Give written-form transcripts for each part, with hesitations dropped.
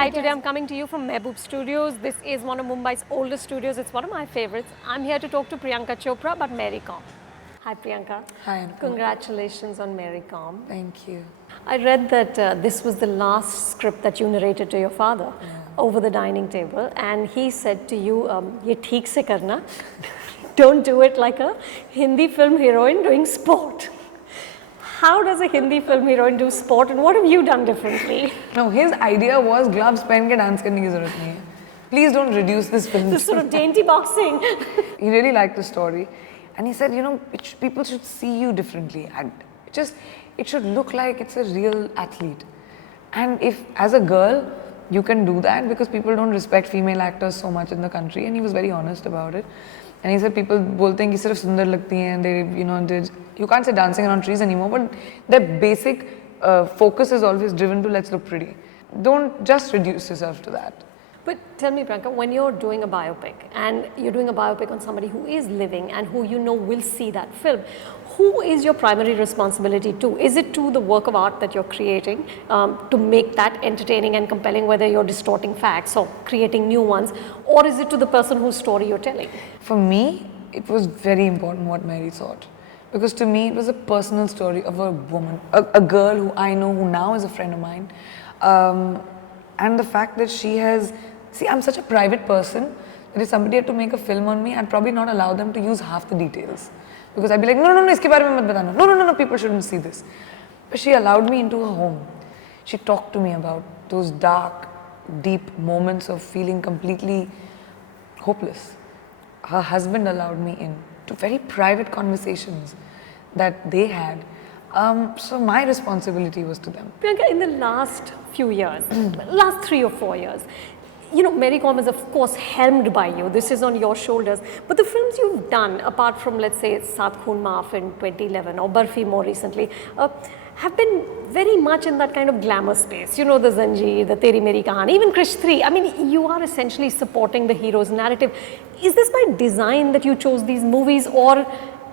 Hi, today I'm coming to you from Mehboob Studios. This is one of Mumbai's oldest studios. It's one of my favorites. I'm here to talk to Priyanka Chopra about Mary Kom. Hi, Priyanka. Hi, Anupama. Congratulations on Mary Kom. Thank you. I read that this was the last script that you narrated to your father over the dining table, and he said to you, "Ye theek se karna. Don't do it like a Hindi film heroine doing sport." How does a Hindi film heroine do sport, and what have you done differently? No, his idea was gloves पहन के dance करने की जरूरत नहीं है. Please don't reduce this film. This sort of dainty boxing. He really liked the story, and he said, you know, people should see you differently. And it should look like it's a real athlete. And if, as a girl, you can do that because people don't respect female actors so much in the country, and he was very honest about it. And he said people बोलते हैं कि सिर्फ सुंदर लगती हैं, they, you know, you can't say dancing around trees anymore, but their basic focus is always driven to let's look pretty. Don't just reduce yourself to that. But tell me, Priyanka, when you're doing a biopic and you're doing a biopic on somebody who is living and who you know will see that film, who is your primary responsibility to? Is it to the work of art that you're creating to make that entertaining and compelling, whether you're distorting facts or creating new ones, or is it to the person whose story you're telling? For me, it was very important what Mary thought. Because to me, it was a personal story of a woman, a girl who I know, who now is a friend of mine. And the fact that she has, see, I'm such a private person that if somebody had to make a film on me, I'd probably not allow them to use half the details. Because I'd be like, no, iske baare mein mat batana. No, people shouldn't see this. But she allowed me into her home. She talked to me about those dark, deep moments of feeling completely hopeless. Her husband allowed me in to very private conversations that they had. So my responsibility was to them. Priyanka, in the last few years, last 3 or 4 years, you know, Mary Kom is of course helmed by you. This is on your shoulders. But the films you've done, apart from let's say Saat Khoon Maaf in 2011 or Barfi more recently, have been very much in that kind of glamour space. You know, the Zanjeer, the Teri Meri Kahani, even Krish 3. I mean, you are essentially supporting the hero's narrative. Is this by design that you chose these movies, or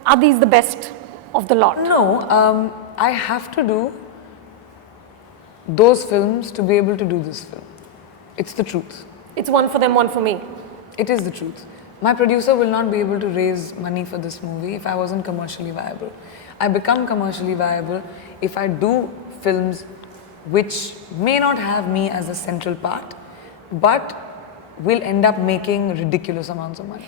are these the best of the lot? No, I have to do those films to be able to do this film. It's the truth. It's one for them, one for me. It is the truth. My producer will not be able to raise money for this movie if I wasn't commercially viable. I become commercially viable if I do films which may not have me as a central part, but will end up making ridiculous amounts of money.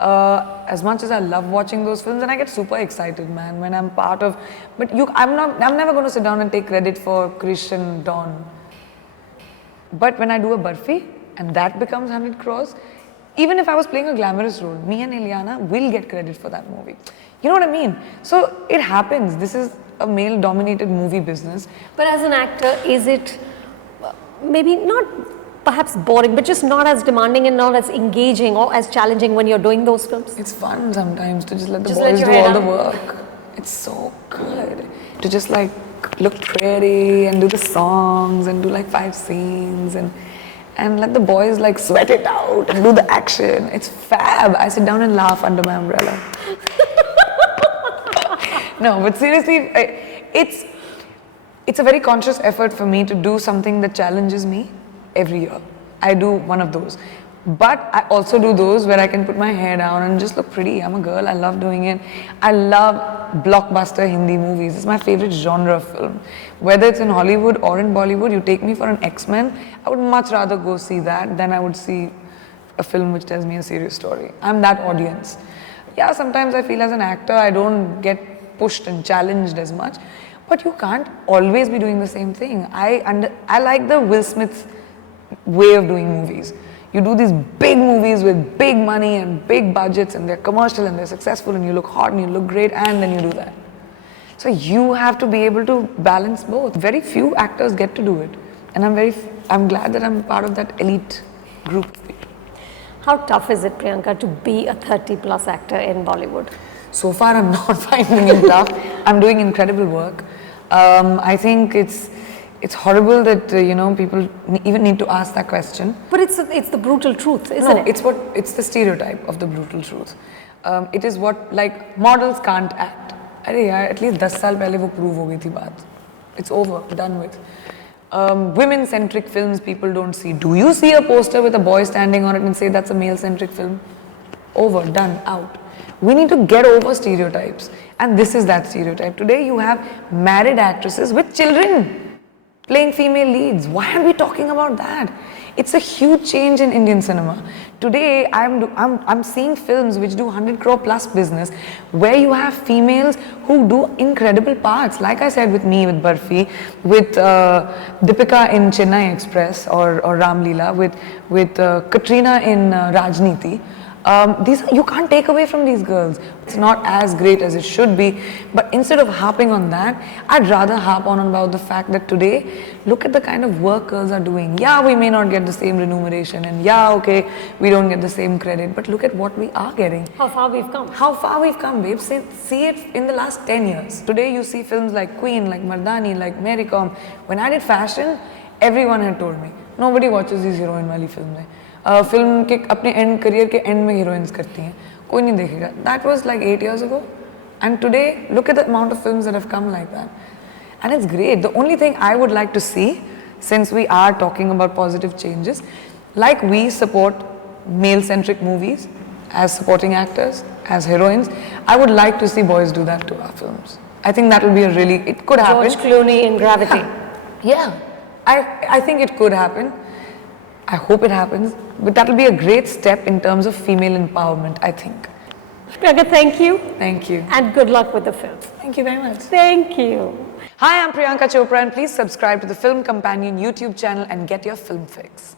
As much as I love watching those films, and I get super excited, man, when I'm part of, but I'm never going to sit down and take credit for Krish and Dawn. But when I do a Barfi and that becomes 100 crores, even if I was playing a glamorous role, me and Ileana will get credit for that movie. You know what I mean? So it happens. This is a male-dominated movie business. But as an actor, is it maybe not perhaps boring, but just not as demanding and not as engaging or as challenging when you're doing those films? It's fun sometimes to just let the boys do all the work. It's so good to just like look pretty and do the songs and do like 5 scenes and let the boys like sweat it out and do the action. It's fab. I sit down and laugh under my umbrella. No, but seriously, it's a very conscious effort for me to do something that challenges me every year. I do one of those. But I also do those where I can put my hair down and just look pretty. I'm a girl, I love doing it. I love blockbuster Hindi movies. It's my favorite genre of film. Whether it's in Hollywood or in Bollywood, you take me for an X-Men, I would much rather go see that than I would see a film which tells me a serious story. I'm that audience. Yeah, sometimes I feel as an actor, I don't get pushed and challenged as much. But you can't always be doing the same thing. I like the Will Smith way of doing movies. You do these big movies with big money and big budgets and they're commercial and they're successful and you look hot and you look great and then you do that. So you have to be able to balance both. Very few actors get to do it. And I'm glad that I'm part of that elite group of people. How tough is it, Priyanka, to be a 30+ actor in Bollywood? So far I'm not finding it tough. I'm doing incredible work. I think it's horrible that you know, people even need to ask that question. But it's the brutal truth, isn't it? It's the stereotype of the brutal truth. It is what, like, models can't act. अरे यार, at least 10 साल पहले वो prove हो गई थी बात. It's over, done with. women-centric films people don't see. Do you see a poster with a boy standing on it and say that's a male-centric film? Over, done, out. We need to get over stereotypes, and this is that stereotype. Today you have married actresses with children playing female leads. Why aren't we talking about that? It's a huge change in Indian cinema. Today I'm seeing films which do 100 crore plus business, where you have females who do incredible parts. Like I said, with me, with Barfi, with Deepika in Chennai Express or Ram Leela, with Katrina in Rajniti. These you can't take away from these girls. It's not as great as it should be, but instead of harping on that, I'd rather harp on about the fact that today, look at the kind of work girls are doing. Yeah, we may not get the same remuneration, and yeah, okay, we don't get the same credit, but look at what we are getting. How far we've come. How far we've come, babe. See it in the last 10 years. Today you see films like Queen, like Mardani, like Mary Kom. When I did fashion, everyone had told me, nobody watches these heroine wali films. Film के अपने and career के and में heroines करती हैं, कोई नहीं देखेगा. That was like 8 years ago, and today look at the amount of films that have come like that, and it's great. The only thing I would like to see, since we are talking about positive changes, like we support male-centric movies as supporting actors, as heroines, I would like to see boys do that to our films. I think that will be a really, it could happen. George Clooney in Gravity. Yeah. I think it could happen. I hope it happens, but that will be a great step in terms of female empowerment, I think. Priyanka, thank you. Thank you. And good luck with the film. Thank you very much. Thank you. Hi, I'm Priyanka Chopra, and please subscribe to the Film Companion YouTube channel and get your film fix.